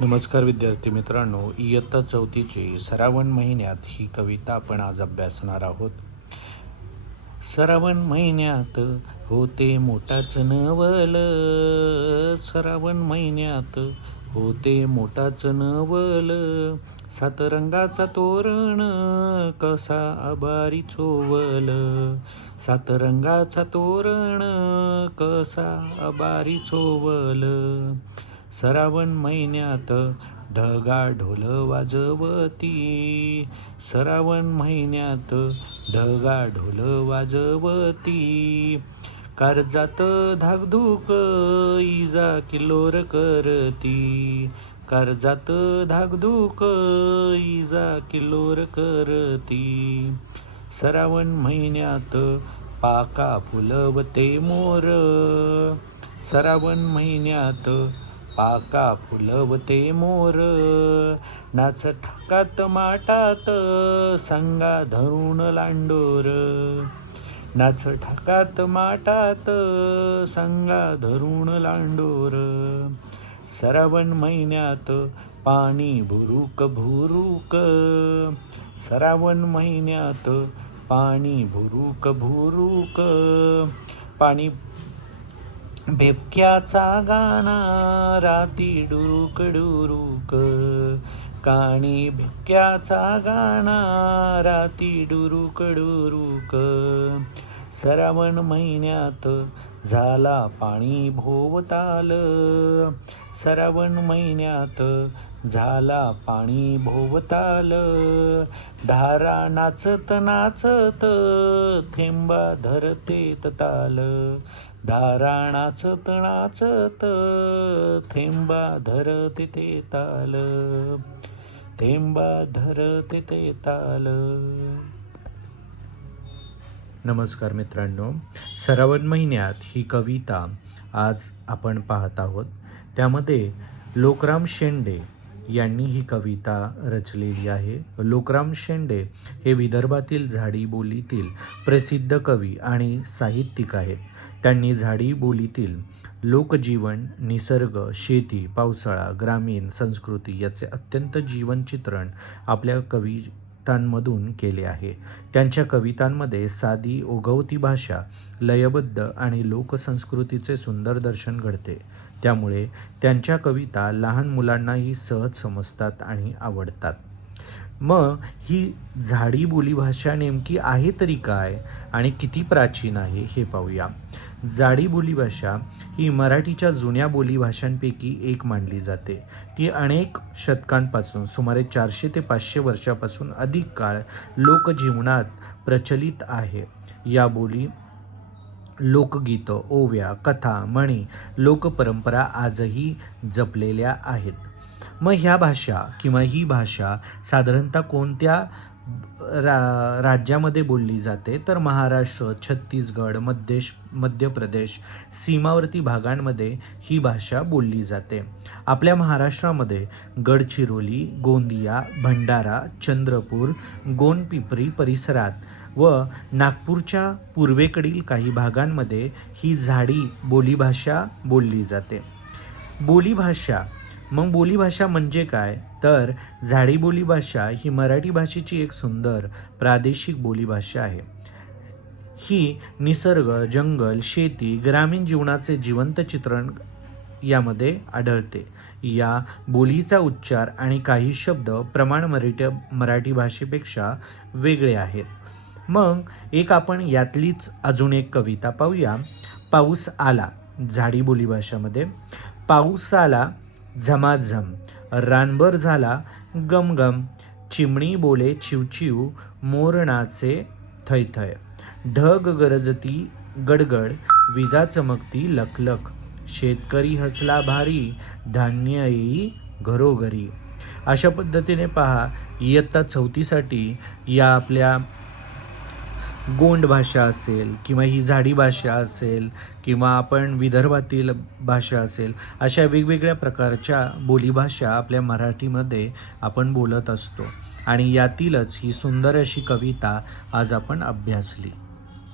नमस्कार विद्यार्थी मित्रांनो, इयत्ता चौथीची श्रावण महिन्यात ही कविता आपण आज अभ्यासणार आहोत. श्रावण महिन्यात होते मोठाच नवल, श्रावण महिन्यात होते मोठाच नवल, सात रंगाचा तोरण कसा आभारी चोवल, सात रंगाचा तोरण कसा आभारी चोवल, श्रावण महिन्यात ढगा ढोल वाजवती, श्रावण महिन्यात ढगा ढोल वाजवती, कर्जात धाकधूक इजा किल्लोर करती, कर्जात धाकधूक इजा किल्लोर करती, श्रावण महिन्यात पाका फुलवते मोर, श्रावण महिन्यात पाका फुलवते मोर, नाच ठाकात माटात संगा धरून लांडोर, नाच ठाकात माटात संगा धरून लांडोर, श्रावण महिन्यात पाणी भुरुक भुरुक, श्रावण महिन्यात पाणी भुरुक भुरुक, पाणी बेबक्याचा गाणा राती डुरुक डुरुक, काणी बेबक्याचा गाणा राती डुरुक डुरुक, श्रावण महिन्यात झाला पाणी भोवताल, श्रावण महिन्यात झाला पाणी भोवताल, धारा नाचत नाचत थेंबा धरतेत ताल, धारा नाचत नाचत थेंबा धरते ते ताल, थेंबा धरते ते ताल. नमस्कार मित्रांनो, श्रावण महिन्यात ही कविता आज आपण पाहत आहोत. त्यामध्ये लोकराम शेंडे यांनी ही कविता रचलेली आहे. लोकराम शेंडे हे विदर्भातील झाडी बोलीतील प्रसिद्ध कवी आणि साहित्यिक आहेत. त्यांनी झाडी बोलीतील लोकजीवन, निसर्ग, शेती, पावसाळा, ग्रामीण संस्कृती याचे अत्यंत जीवन चित्रण आपल्या कवितांमधून केले आहे. त्यांच्या कवितांमध्ये साधी ओघवती भाषा, लयबद्ध आणि लोकसंस्कृतीचे सुंदर दर्शन घडते. त्यामुळे त्यांच्या कविता लहान मुलांनाही सहज समजतात आणि आवडतात. मग ही झाडी बोलीभाषा नेमकी आहे तरी काय आणि किती प्राचीन आहे हे पाहूया. झाडी बोलीभाषा ही मराठीच्या जुन्या बोलीभाषांपैकी एक मानली जाते. ती अनेक शतकांपासून, सुमारे 400 ते 500 वर्षापासून अधिक काळ लोकजीवनात प्रचलित आहे. या बोली लोकगीतं, ओव्या, कथा, म्हणी, लोकपरंपरा आजही जपलेल्या आहेत. मग ह्या भाषा किंवा ही भाषा साधारणतः कोणत्या राज्यामध्ये बोलली जाते तर महाराष्ट्र, छत्तीसगड, मध्य प्रदेश, सीमावर्ती भागांमध्ये ही भाषा बोलली जाते. आपल्या महाराष्ट्रामध्ये गडचिरोली, गोंदिया, भंडारा, चंद्रपूर, गोंडपिंपरी परिसरात व नागपूरच्या पूर्वेकडील काही भागांमध्ये ही झाडी बोलीभाषा बोलली जाते. बोलीभाषा, मग बोलीभाषा म्हणजे काय तर झाडी बोलीभाषा ही मराठी भाषेची एक सुंदर प्रादेशिक बोलीभाषा आहे. ही निसर्ग, जंगल, शेती, ग्रामीण जीवनाचे जिवंत चित्रण यामध्ये आढळते. या बोलीचा उच्चार आणि काही शब्द प्रमाण मराठी भाषेपेक्षा वेगळे आहेत. मग आपण यातलीच अजून एक कविता पाहूया. पाऊस आला. झाडी बोलीभाषामध्ये पाऊस आला झमाझम, रानभर झाला गमगम, चिमणी बोले चिवचिव, मोर नाचे थैथय, ढग गरजती गडगड, विजा चमकती लखलख, शेतकरी हसला भारी, धान्य येई घरोघरी. अशा पद्धतीने पहा, इयत्ता चौथीसाठी या आपल्या गोंड भाषा असेल किंवा ही झाडी भाषा असेल किंवा आपण विदर्भातील भाषा असेल, अशा वेगवेगळ्या प्रकारच्या बोलीभाषा आपल्या मराठीमध्ये आपण बोलत असतो आणि यातीलच ही सुंदर अशी कविता आज आपण अभ्यासली.